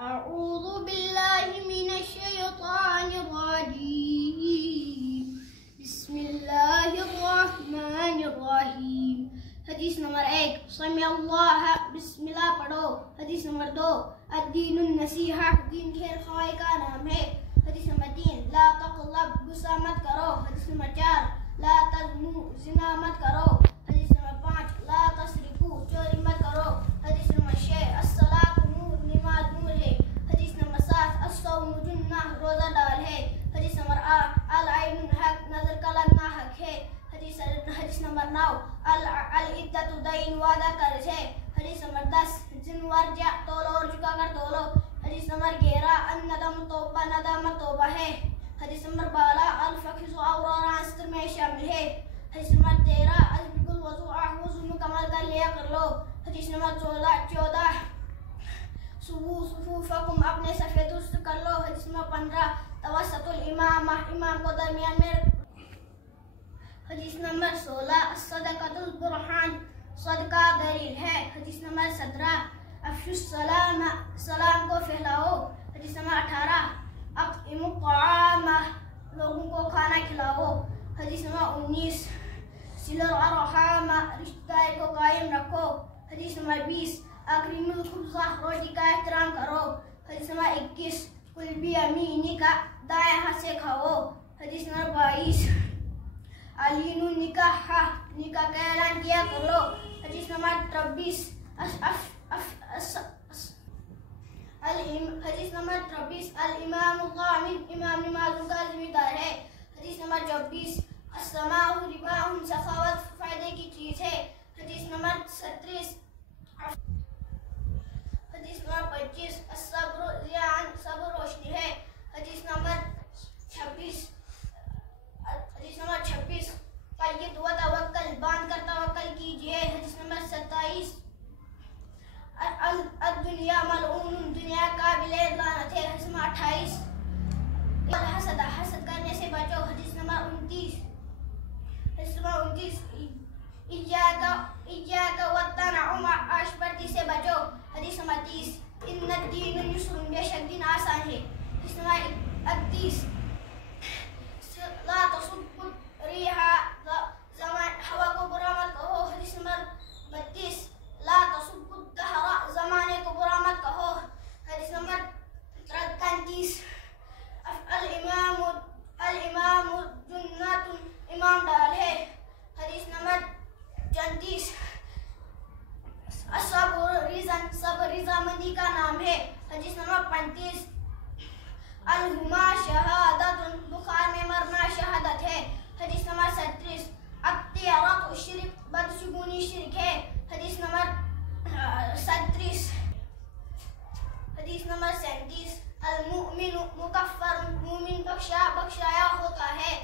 أعوذ بالله من الشيطان الرجيم بسم الله الرحمن الرحیم۔ حدیث نمبر 1 سمع اللہ بسم اللہ پڑھو۔ حدیث نمبر 2 الدین النصیحہ دین خیر خواہی کا نام ہے۔ حدیث نمبر 3 لا تغضب غصہ مت کرو۔ حدیث نمبر 4 لا تزنوا زنا مت کرو۔ حدیث نمبر 5 لا تسرقوا چوری مت کرو۔ حدیث نمبر 6 الصلاۃ نور نماز نور ہے۔ حدیث نمبر 7 الصوم جنہ روزہ ڈال ہے۔ حدیث نمبر 8 العین حق نظر کا لگنا حق ہے۔ حدیث نمبر 9 العدۃ دین وعدہ قرض ہے۔ حدیث نمبر 10 زن ورجع تولو اور چکا کر تولو۔ حدیث نمبر 11 الندم توبہ ندامت توبہ ہے۔ حدیث نمبر 12 الفخذ عوران ستر میں شامل ہے۔ حدیث نمبر 13 اسبغ الوضوء وضو مکمل کر لیا کر لو۔ حدیث نمبر 14 سووا صفوفکم اپنے صفے درست کر لو۔ حدیث نمبر 15 توسط الامامہ امام کو درمیان میں۔ حدیث نمبر 16 الصدقۃ البرہان صدقہ دلیل ہے۔ حدیث نمبر 17 افشوا السلام سلام کو پھیلاؤ۔ حدیث نمبر 18 اطعموا الطعام لوگوں کو کھانا کھلاؤ۔ حدیث نمبر 19 صلوا الارحام رشتہ داری کو قائم رکھو۔ حدیث نمبر 20 اکریموا الخبز روٹی کا احترام کرو۔ حدیث نمبر 21 کل بیمینک دائیں ہاتھ سے کھاؤ۔ حدیث نمبر 22 علین نکاح نکاح کا اعلان کیا کر لو۔ حدیث نمبر 23 حدیث نمبر 23 الامام الغامد امام نمازوں کا ذمہ دار ہے۔ حدیث نمبر 24 السماء رباء سخاوت فائدے کی چیز ہے۔ حدیث نمبر 37 حدیث نمبر 25 الصبر ضیاء صبر روشنی ہے۔ حدیث نمبر 26 قید و توکل باندھ کر توکل کیجئے۔ حدیث نمبر 27 الدنیا ملعون دنیا قابل لعنت ہے۔ حدیث نمبر 28 الحسد حسد کرنے سے بچو۔ حدیث نمبر 29 ایاک والتنعم عاش پرستی سے بچو۔ حدیث نمبر 30 ان الدین یسر بے شک دین آسان ہے۔ حدیث نمبر 31 لا تصبوا الريح ہوا کو برا مت کہو۔ حدیث نمبر 32 لا تصبوا الدہر زمانے کو برا مت کہو۔ حدیث نمبر 33 الامام جنۃ امام ڈال ہے۔ حدیث نمبر 34 الصبر صبر رضامندی کا نام ہے۔ حدیث نمبر 35 الہما شہادت بخار میں مرنا شہادت ہے۔ حدیث نمبر 37 الطیرۃ شرک بدشگونی شرک ہے۔ حدیث نمبر 37 حدیث نمبر 37 المؤمن مکفر مومن بخشایا ہوتا ہے۔